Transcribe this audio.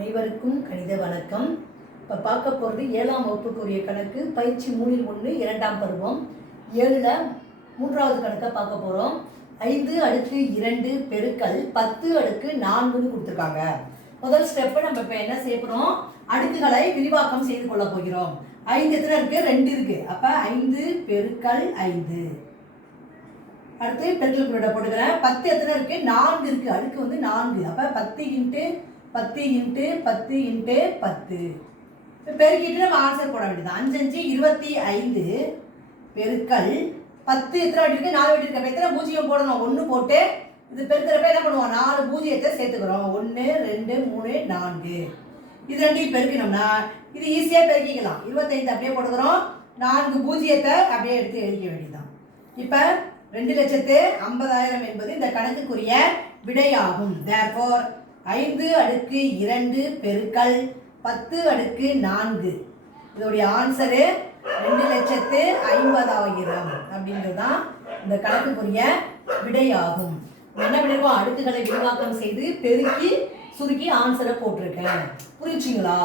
அனைவருக்கும் கணித வணக்கம். இப்போ பார்க்க போகிறது 7ஆம் வகுப்புக்குரிய கணக்கு பயிற்சி 3ல் 1 2ஆம் பருவம் 7ல் 3வது கணக்கை பார்க்க போகிறோம். 5 அடுக்கு 2 பெருக்கல் 10 அடுக்கு 4ன்னு கொடுத்துருக்காங்க. முதல் ஸ்டெப்பை நம்ம இப்போ என்ன செய்ய போகிறோம், அடுக்குகளை விரிவாக்கம் செய்து கொள்ள போகிறோம். 5 எத்தனை இருக்குது, 2 இருக்குது. அப்போ 5 பெருக்கல் 5. அடுத்து பெருக்கல் குறியீடை போட்டுக்கிறேன். 10 எத்தனை இருக்குது, 4 இருக்குது. அடுக்கு வந்து 4. அப்போ 10 இன்ட்டு 10 இன்ட்டு 10 இன்ட்டு 10. இப்போ பெருக்கிட்டு நம்ம ஆன்சர் போட வேண்டியது. 5 5 25 பெருக்கல் 10 எத்தனை வாட்டி இருக்குது, 4 வாட்டி இருக்கு. அப்போ எத்தனை பூஜ்ஜியம் போடணும், 1 போட்டு இது பெருக்கிறப்ப என்ன பண்ணுவோம், 4 பூஜ்ஜியத்தை சேர்த்துக்கிறோம். 1 2 3 4. இது ரெண்டையும் பெருக்கணும்னா இது ஈஸியாக பெருக்கிக்கலாம். 25 அப்படியே போட்டுக்கிறோம். 4 பூஜ்ஜியத்தை அப்படியே எடுத்து எழுதிக்க வேண்டியதுதான். இப்போ 2,50,000 என்பது இந்த கணக்குக்குரிய விடையாகும். Therefore 5 அடுக்கு 2 பெருக்கல் 10 அடுக்கு 4 இதோடைய ஆன்சரு 2,50,000 அப்படின்றது தான் இந்த கணக்குக்குரிய விடையாகும். என்ன பண்ணிருக்கோம், அடுக்குகளை விரிவாக்கம் செய்து பெருக்கி சுருக்கி ஆன்சரை போட்டிருக்கேன். புரிச்சுங்களா?